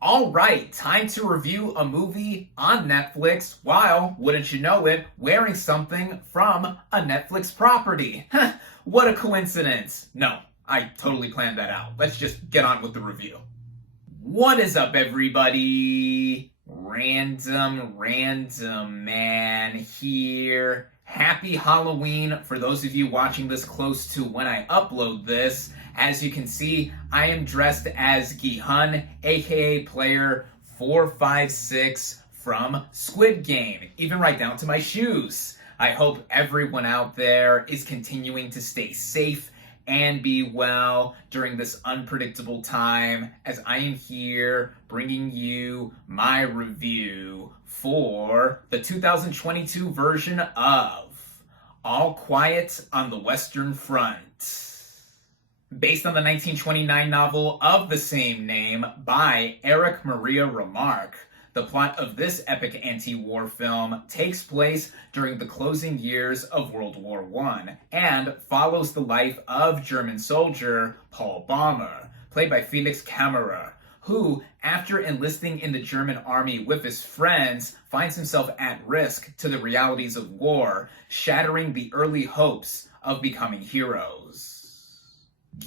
Alright, time to review a movie on Netflix while, wouldn't you know it, wearing something from a Netflix property. What a coincidence. No, I totally planned that out. Let's just get on with the review. What is up, everybody? Random Man here. Happy Halloween for those of you watching this close to when I upload this. As you can see, I am dressed as Gi-hun, aka player 456 from Squid Game, even right down to my shoes. I hope everyone out there is continuing to stay safe and be well during this unpredictable time, as I am here bringing you my review for the 2022 version of All Quiet on the Western Front. Based on the 1929 novel of the same name by Erich Maria Remarque, the plot of this epic anti-war film takes place during the closing years of World War I and follows the life of German soldier Paul Bäumer, played by Felix Kammerer, who, after enlisting in the German army with his friends, finds himself at risk to the realities of war, shattering the early hopes of becoming heroes.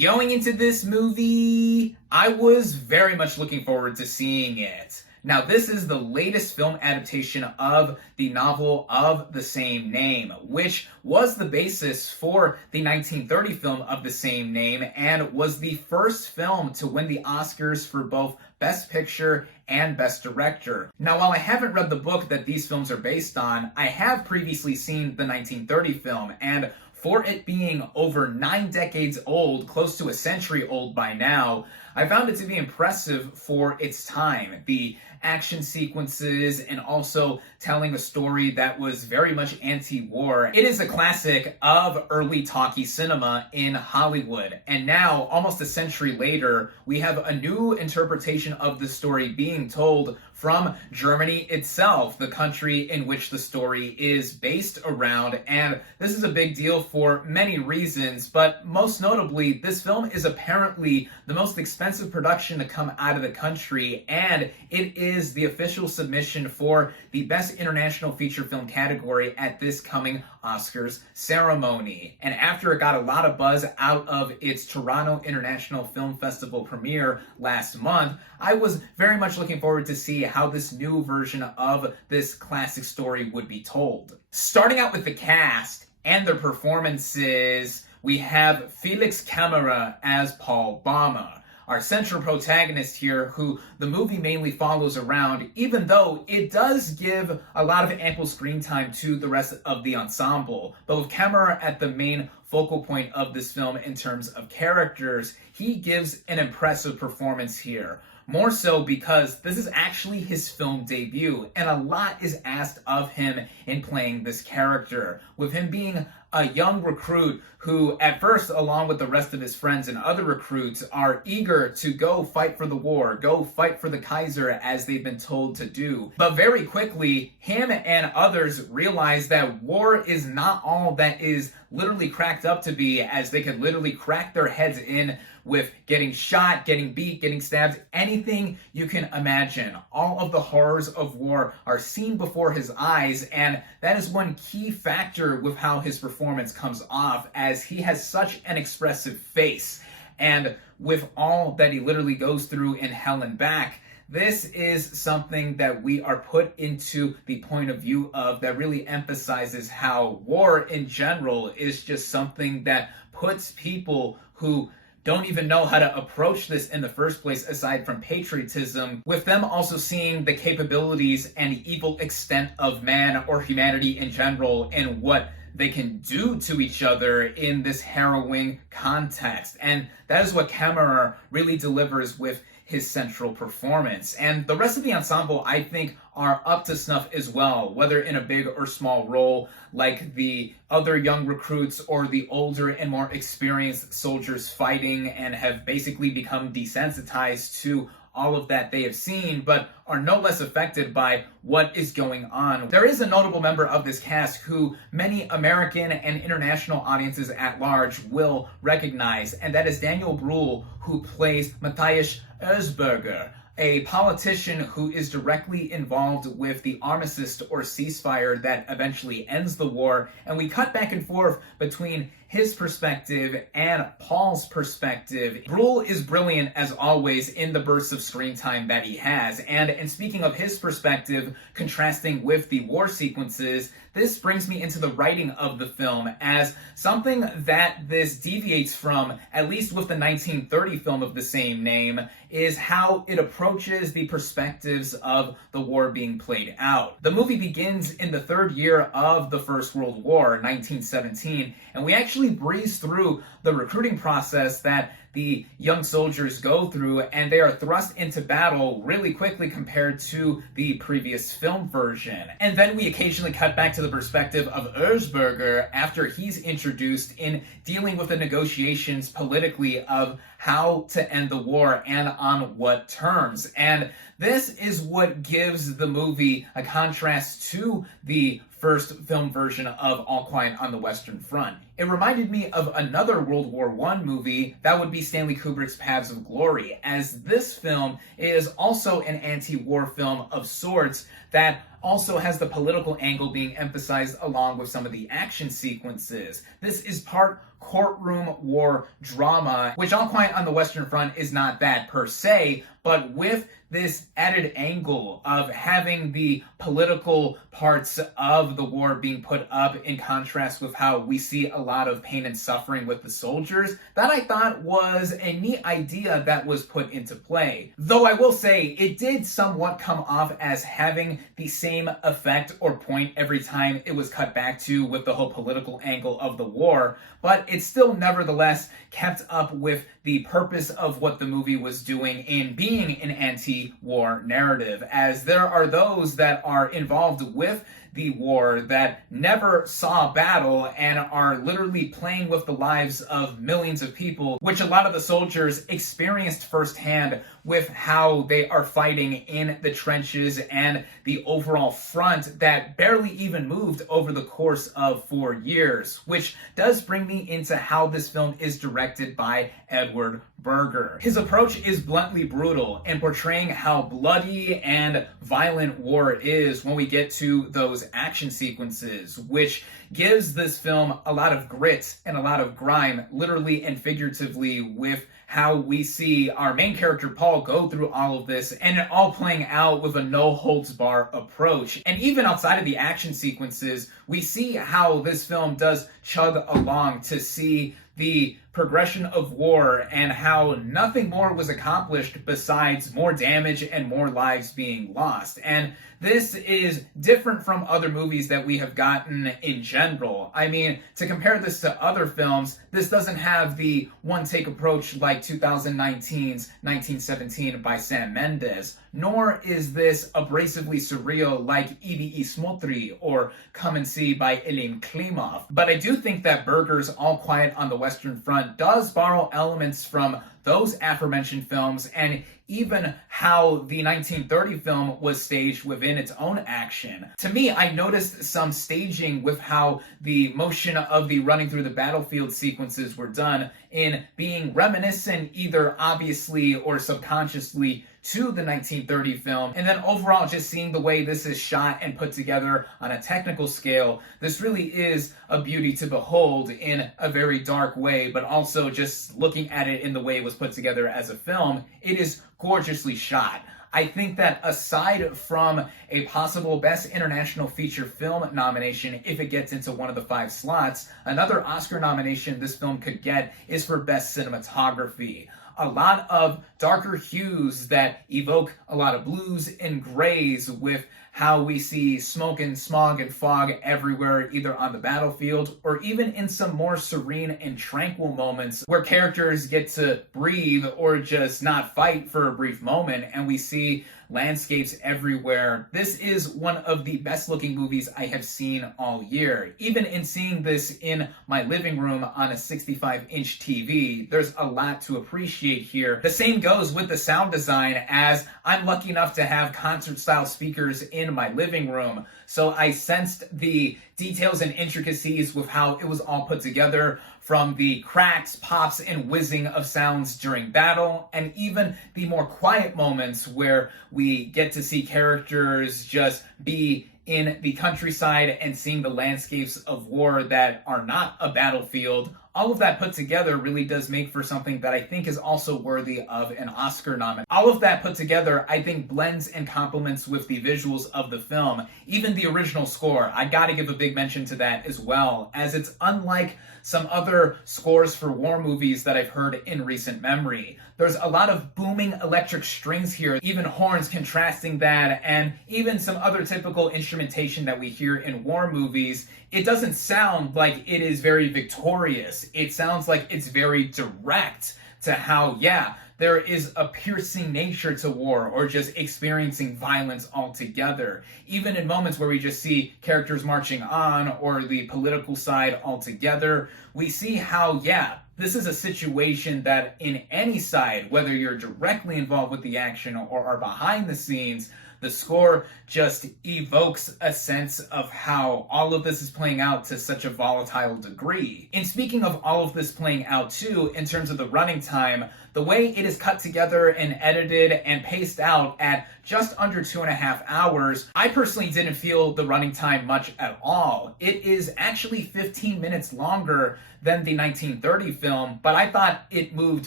Going into this movie, I was very much looking forward to seeing it. Now, this is the latest film adaptation of the novel of the same name, which was the basis for the 1930 film of the same name and was the first film to win the Oscars for both Best Picture and Best Director. Now, while I haven't read the book that these films are based on, I have previously seen the 1930 film, and for it being over 9 decades old, close to a century old by now, I found it to be impressive for its time. The action sequences and also telling a story that was very much anti-war. It is a classic of early talkie cinema in Hollywood. And now, almost a century later, we have a new interpretation of the story being told from Germany itself, the country in which the story is based around. And this is a big deal for many reasons, but most notably, this film is apparently the most expensive production to come out of the country, and it is the official submission for the Best International Feature Film category at this coming Oscars ceremony. And after it got a lot of buzz out of its Toronto International Film Festival premiere last month, I was very much looking forward to see how this new version of this classic story would be told. Starting out with the cast and their performances, we have Felix Kammerer as Paul Bäumer, our central protagonist here, who the movie mainly follows around, even though it does give a lot of ample screen time to the rest of the ensemble. But with Kammerer at the main focal point of this film in terms of characters, he gives an impressive performance here. More so because this is actually his film debut, and a lot is asked of him in playing this character, with him being a young recruit who, at first, along with the rest of his friends and other recruits, are eager to go fight for the war, go fight for the Kaiser, as they've been told to do. But very quickly, him and others realize that war is not all that is literally cracked up to be, as they could literally crack their heads in with getting shot, getting beat, getting stabbed, anything you can imagine. All of the horrors of war are seen before his eyes, and that is one key factor with how his performance comes off, as he has such an expressive face. And with all that he literally goes through in hell and back, this is something that we are put into the point of view of that really emphasizes how war in general is just something that puts people who don't even know how to approach this in the first place aside from patriotism, with them also seeing the capabilities and evil extent of man or humanity in general and what they can do to each other in this harrowing context. And that is what Kammerer really delivers with his central performance. And the rest of the ensemble, I think, are up to snuff as well, whether in a big or small role, like the other young recruits or the older and more experienced soldiers fighting and have basically become desensitized to all of that they have seen, but are no less affected by what is going on. There is a notable member of this cast who many American and international audiences at large will recognize, and that is Daniel Bruhl, who plays Matthias Erzberger, a politician who is directly involved with the armistice or ceasefire that eventually ends the war, and we cut back and forth between his perspective and Paul's perspective. Brule is brilliant as always in the bursts of screen time that he has, and speaking of his perspective, contrasting with the war sequences, this brings me into the writing of the film as something that this deviates from, at least with the 1930 film of the same name, is how it approaches the perspectives of the war being played out. The movie begins in the third year of the First World War, 1917, and we actually breeze through the recruiting process that the young soldiers go through, and they are thrust into battle really quickly compared to the previous film version. And then we occasionally cut back to the perspective of Erzberger after he's introduced in dealing with the negotiations politically of how to end the war and on what terms. And this is what gives the movie a contrast to the first film version of All Quiet on the Western Front. It reminded me of another World War I movie, that would be Stanley Kubrick's Paths of Glory, as this film is also an anti-war film of sorts that also has the political angle being emphasized along with some of the action sequences. This is part courtroom war drama, which All Quiet on the Western Front is not that per se, but with this added angle of having the political parts of the war being put up in contrast with how we see a lot of pain and suffering with the soldiers, that I thought was a neat idea that was put into play. Though I will say, it did somewhat come off as having the same effect or point every time it was cut back to with the whole political angle of the war, but it still nevertheless kept up with the purpose of what the movie was doing in being an anti-war narrative, as there are those that are involved with the war that never saw battle and are literally playing with the lives of millions of people, which a lot of the soldiers experienced firsthand with how they are fighting in the trenches and the overall front that barely even moved over the course of 4 years, which does bring me into how this film is directed by Edward Berger. His approach is bluntly brutal in portraying how bloody and violent war is when we get to those action sequences, which gives this film a lot of grit and a lot of grime, literally and figuratively, with how we see our main character Paul go through all of this, and it all playing out with a no-holds-bar approach. And even outside of the action sequences, we see how this film does chug along to see the progression of war and how nothing more was accomplished besides more damage and more lives being lost. And this is different from other movies that we have gotten in general. I mean, to compare this to other films, this doesn't have the one-take approach like 2019's 1917 by Sam Mendes, nor is this abrasively surreal like Ibi Smotri or Come and See by Elin Klimov. But I do think that Berger's All Quiet on the Western Front does borrow elements from those aforementioned films, and even how the 1930 film was staged within its own action. To me, I noticed some staging with how the motion of the running through the battlefield sequences were done in being reminiscent either obviously or subconsciously to the 1930 film, and then overall just seeing the way this is shot and put together on a technical scale, this really is a beauty to behold in a very dark way, but also just looking at it in the way it was put together as a film, it is gorgeously shot. I think that aside from a possible Best International Feature Film nomination, if it gets into one of the 5 slots, another Oscar nomination this film could get is for Best Cinematography. A lot of darker hues that evoke a lot of blues and grays with how we see smoke and smog and fog everywhere, either on the battlefield or even in some more serene and tranquil moments where characters get to breathe or just not fight for a brief moment, and we see landscapes everywhere. This is one of the best looking movies I have seen all year. Even in seeing this in my living room on a 65-inch TV, there's a lot to appreciate appreciate here. The same goes with the sound design, as I'm lucky enough to have concert-style speakers in my living room, so I sensed the details and intricacies with how it was all put together, from the cracks, pops, and whizzing of sounds during battle, and even the more quiet moments where we get to see characters just be in the countryside and seeing the landscapes of war that are not a battlefield. All of that put together really does make for something that I think is also worthy of an Oscar nomination. All of that put together, I think, blends and complements with the visuals of the film. Even the original score, I gotta give a big mention to that as well, as it's unlike some other scores for war movies that I've heard in recent memory. There's a lot of booming electric strings here, even horns contrasting that, and even some other typical instrumentation that we hear in war movies. It doesn't sound like it is very victorious. It sounds like it's very direct to how, yeah, there is a piercing nature to war, or just experiencing violence altogether. Even in moments where we just see characters marching on, or the political side altogether, we see how, yeah, this is a situation that in any side, whether you're directly involved with the action or are behind the scenes, the score just evokes a sense of how all of this is playing out to such a volatile degree. And speaking of all of this playing out too, in terms of the running time, the way it is cut together and edited and paced out at just under 2.5 hours, I personally didn't feel the running time much at all. It is actually 15 minutes longer than the 1930 film, but I thought it moved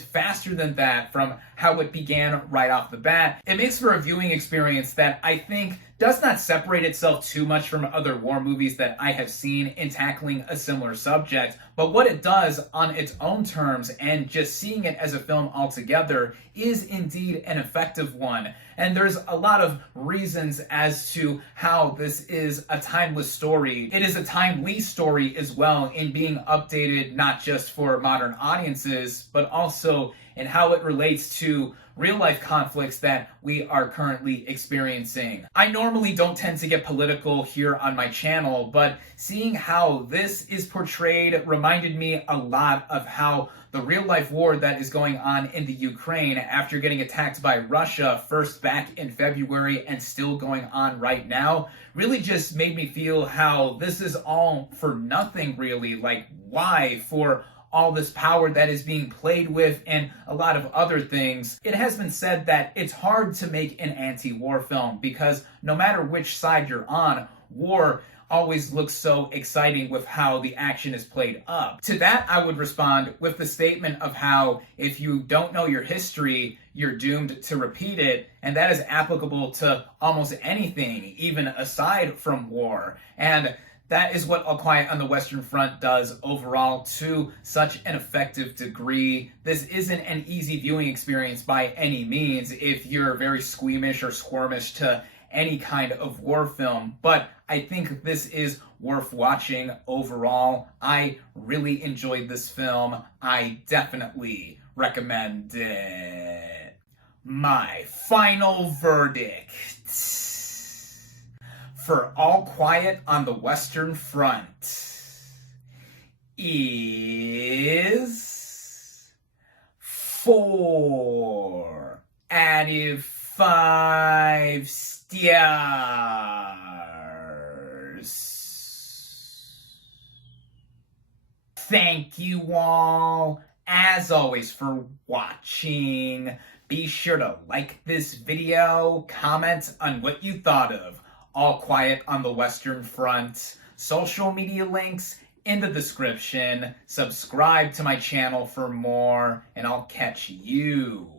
faster than that from how it began right off the bat. It makes for a viewing experience that I think does not separate itself too much from other war movies that I have seen in tackling a similar subject, but what it does on its own terms and just seeing it as a film altogether is indeed an effective one. And there's a lot of reasons as to how this is a timeless story. It is a timely story as well, in being updated not just for modern audiences, but also in how it relates to real-life conflicts that we are currently experiencing. I normally don't tend to get political here on my channel, but seeing how this is portrayed reminded me a lot of how the real-life war that is going on in the Ukraine after getting attacked by Russia, first back in February and still going on right now, really just made me feel how this is all for nothing, really. Like, why? For all this power that is being played with and a lot of other things. It has been said that it's hard to make an anti-war film because no matter which side you're on, war always looks so exciting with how the action is played up. To that, I would respond with the statement of how if you don't know your history, you're doomed to repeat it, and that is applicable to almost anything, even aside from war. And that is what All Quiet on the Western Front does overall to such an effective degree. This isn't an easy viewing experience by any means if you're very squeamish or squirmish to any kind of war film, but I think this is worth watching overall. I really enjoyed this film. I definitely recommend it. My final verdict for All Quiet on the Western Front is 4 out of 5 stars. Thank you all, as always, for watching. Be sure to like this video, comment on what you thought of All Quiet on the Western Front. Social media links in the description. Subscribe to my channel for more, and I'll catch you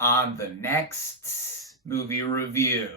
on the next movie review.